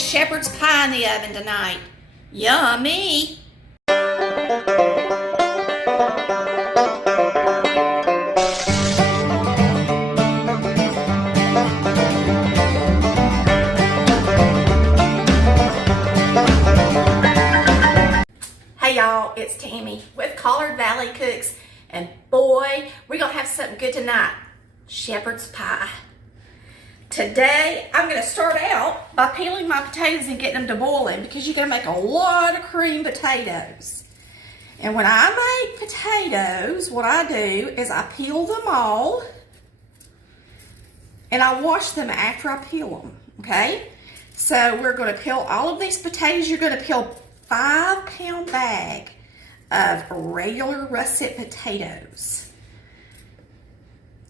shepherd's pie in the oven tonight. Yummy! Hey y'all, it's Tammy with Collard Valley Cooks, and boy, we're gonna have something good tonight. Shepherd's pie. Today, I'm gonna start out by peeling my potatoes and getting them to boiling because you're gonna make a lot of cream potatoes. And when I make potatoes, what I do is I peel them all and I wash them after I peel them, okay? So we're gonna peel all of these potatoes. You're gonna peel 5-pound bag of regular russet potatoes.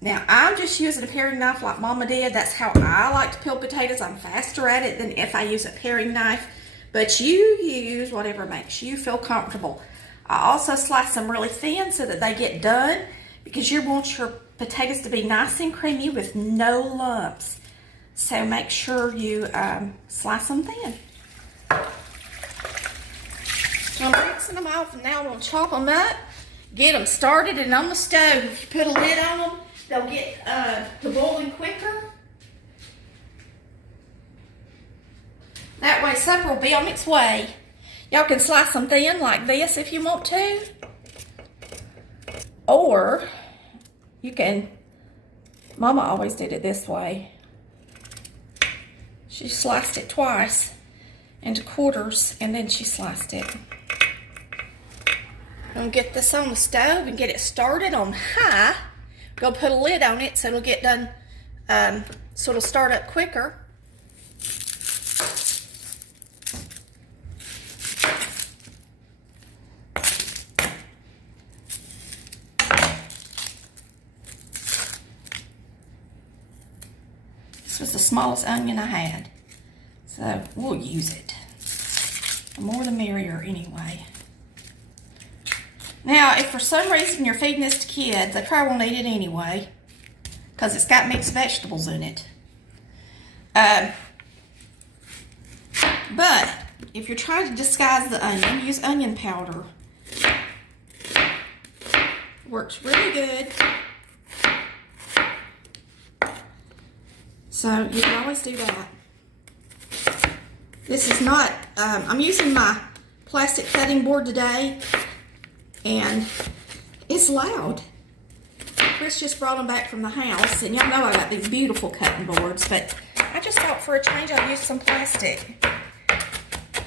Now, I'm just using a paring knife like Mama did. That's how I like to peel potatoes. I'm faster at it than if I use a paring knife. But you use whatever makes you feel comfortable. I also slice them really thin so that they get done because you want your potatoes to be nice and creamy with no lumps. So make sure you slice them thin. I'm rinsing them off, and now I'm going to chop them up, get them started, and on the stove, if you put a lid on them, they'll get to boiling quicker. That way supper will be on its way. Y'all can slice them thin like this if you want to. Or you can, Mama always did it this way. She sliced it twice into quarters, and then she sliced it. I'm gonna get this on the stove and get it started on high. Go put a lid on it so it'll get done, so it'll start up quicker. This was the smallest onion I had, so we'll use it. The more the merrier anyway. Now, if for some reason you're feeding this to kids, they probably won't eat it anyway because it's got mixed vegetables in it. But if you're trying to disguise the onion, use onion powder. Works really good. So you can always do that. This is not, I'm using my plastic cutting board today, and it's loud. Chris just brought them back from the house, and y'all know I got these beautiful cutting boards, but I just thought for a change I'd use some plastic.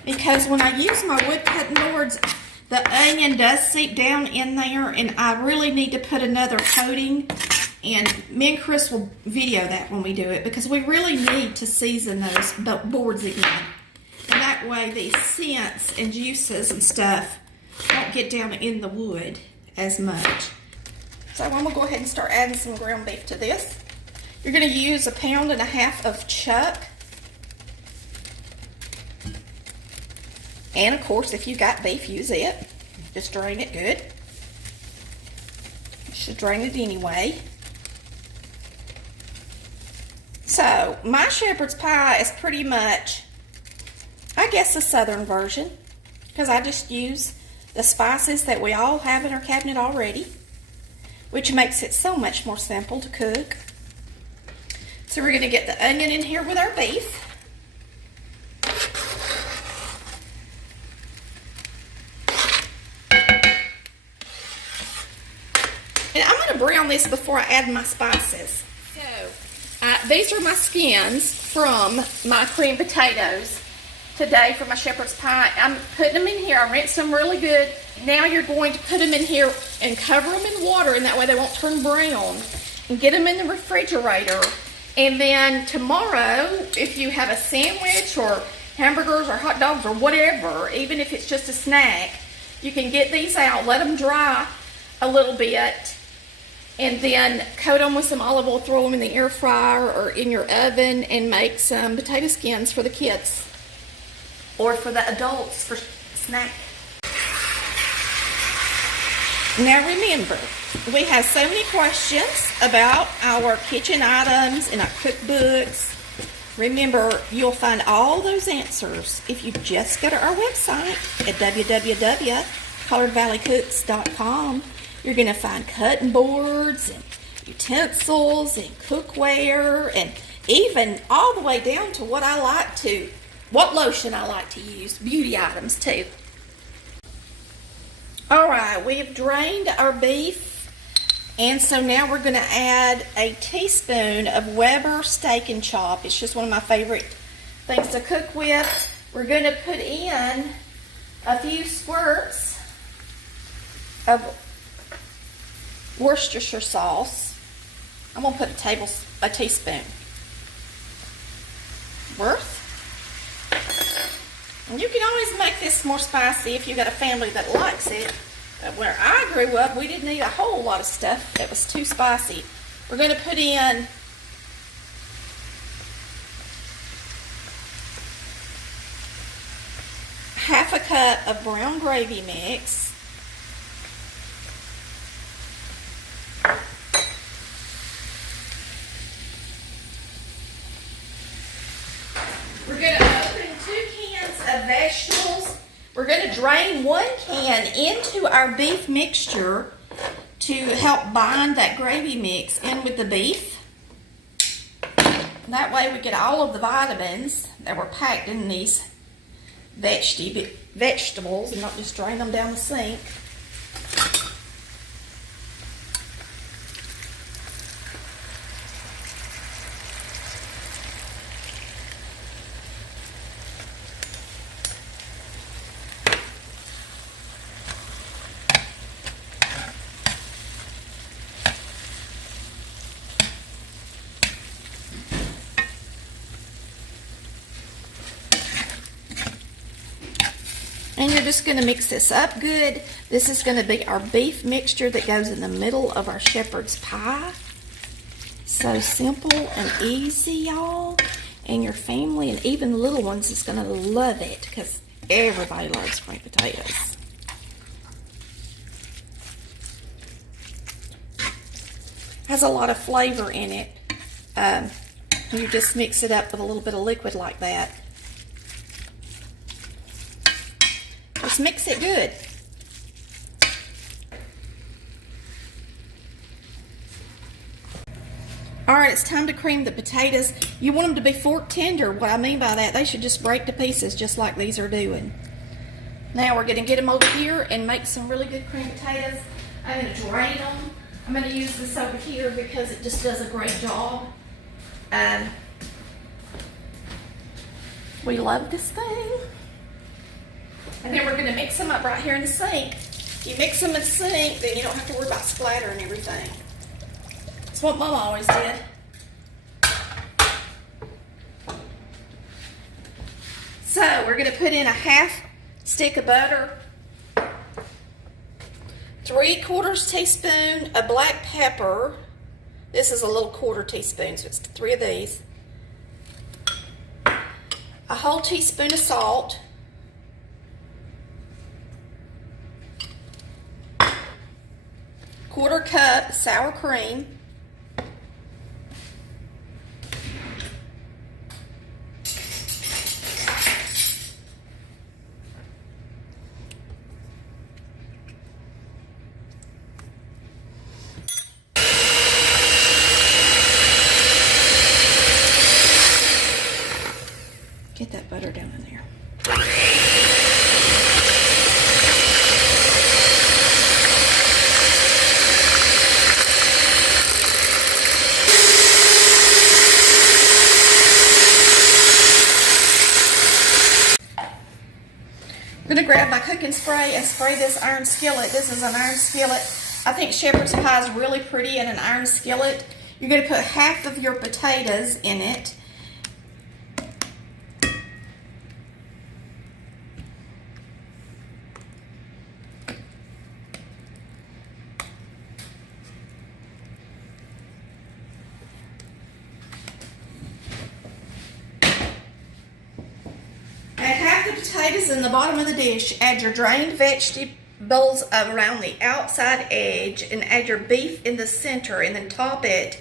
Because when I use my wood cutting boards, the onion does seep down in there, and I really need to put another coating, and me and Chris will video that when we do it, because we really need to season those boards again. And that way these scents and juices and stuff won't get down in the wood as much. So I'm going to go ahead and start adding some ground beef to this. You're going to use 1.5 pounds of chuck. And of course, if you got beef, use it. Just drain it good. You should drain it anyway. So my shepherd's pie is pretty much, I guess, a southern version, because I just use the spices that we all have in our cabinet already, which makes it so much more simple to cook. So we're going to get the onion in here with our beef. And I'm going to brown this before I add my spices. So these are my skins from my cream potatoes today for my shepherd's pie. I'm putting them in here. I rinsed them really good. Now you're going to put them in here and cover them in water, and that way they won't turn brown. And get them in the refrigerator. And then tomorrow, if you have a sandwich or hamburgers or hot dogs or whatever, even if it's just a snack, you can get these out, let them dry a little bit, and then coat them with some olive oil, throw them in the air fryer or in your oven, and make some potato skins for the kids. Or for the adults for snack. Now remember, we have so many questions about our kitchen items and our cookbooks. Remember, you'll find all those answers if you just go to our website at www.collardvalleycooks.com. You're going to find cutting boards and utensils and cookware, and even all the way down to what lotion I like to use, beauty items too. All right, we've drained our beef. And so now we're going to add a teaspoon of Weber Steak and Chop. It's just one of my favorite things to cook with. We're going to put in a few squirts of Worcestershire sauce. I'm going to put a teaspoon worth. And you can always make this more spicy if you've got a family that likes it. Where I grew up, we didn't eat a whole lot of stuff that was too spicy. We're going to put in half a cup of brown gravy mix. We're going to open 2 cans of vegetables. We're going to drain 1 can into our beef mixture to help bind that gravy mix in with the beef. That way we get all of the vitamins that were packed in these vegetables and not just drain them down the sink. And you're just going to mix this up good. This is going to be our beef mixture that goes in the middle of our shepherd's pie. So simple and easy, y'all. And your family and even the little ones is going to love it because everybody loves green potatoes. Has a lot of flavor in it. You just mix it up with a little bit of liquid like that. Just mix it good. All right, it's time to cream the potatoes. You want them to be fork tender. What I mean by that, they should just break to pieces just like these are doing. Now we're going to get them over here and make some really good creamed potatoes. I'm going to drain them. I'm going to use this over here because it just does a great job. We love this thing. And then we're going to mix them up right here in the sink. If you mix them in the sink, then you don't have to worry about splatter and everything. That's what Mama always did. So we're going to put in a half stick of butter, 3/4 teaspoon of black pepper. This is a little 1/4 teaspoon, so it's 3 of these. A whole teaspoon of salt. Quarter cup sour cream. Get that butter down in there. I'm going to grab my cooking spray and spray this iron skillet. This is an iron skillet. I think shepherd's pie is really pretty in an iron skillet. You're going to put half of your potatoes in it. Potatoes in the bottom of the dish. Add your drained vegetables around the outside edge and add your beef in the center and then top it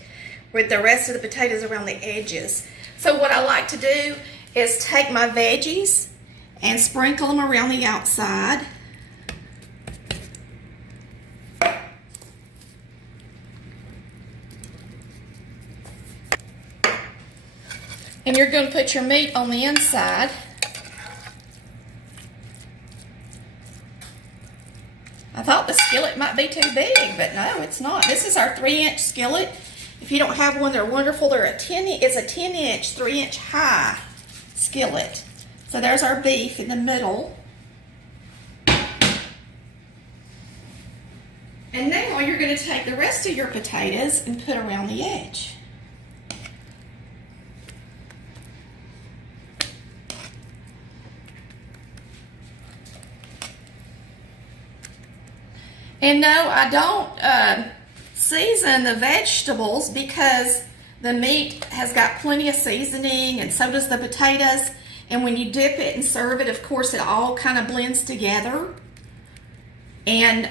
with the rest of the potatoes around the edges. So what I like to do is take my veggies and sprinkle them around the outside. And you're going to put your meat on the inside. I thought the skillet might be too big, but no, it's not. This is our 3-inch skillet. If you don't have one, they're wonderful. It's a 10-inch, 3-inch high skillet. So there's our beef in the middle. And now you're going to take the rest of your potatoes and put around the edge. And no, I don't season the vegetables because the meat has got plenty of seasoning and so does the potatoes. And when you dip it and serve it, of course, it all kind of blends together. And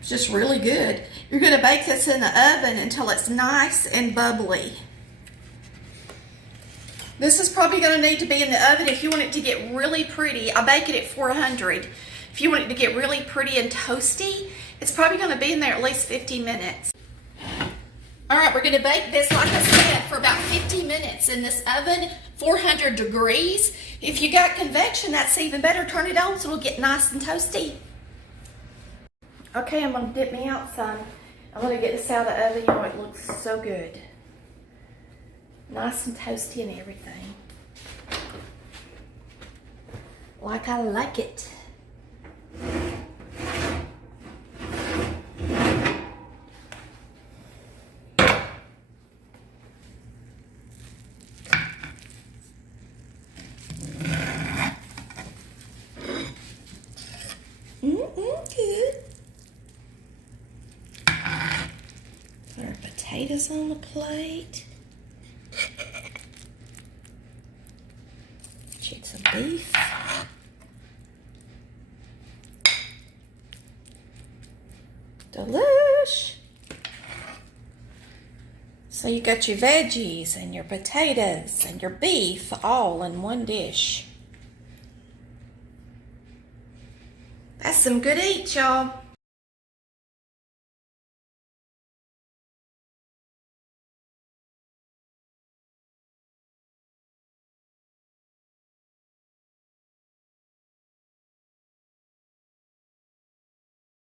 it's just really good. You're going to bake this in the oven until it's nice and bubbly. This is probably going to need to be in the oven if you want it to get really pretty. I bake it at 400. If you want it to get really pretty and toasty, it's probably going to be in there at least 50 minutes. All right, we're going to bake this, like I said, for about 50 minutes in this oven, 400 degrees. If you got convection, that's even better. Turn it on so it'll get nice and toasty. Okay, I'm going to dip me out some. I'm going to get this out of the oven. You know, it looks so good. Nice and toasty and everything. Like I like it. Good. Put our potatoes on the plate. Get some beef. Delish. So you got your veggies and your potatoes and your beef all in one dish. That's some good eats, y'all.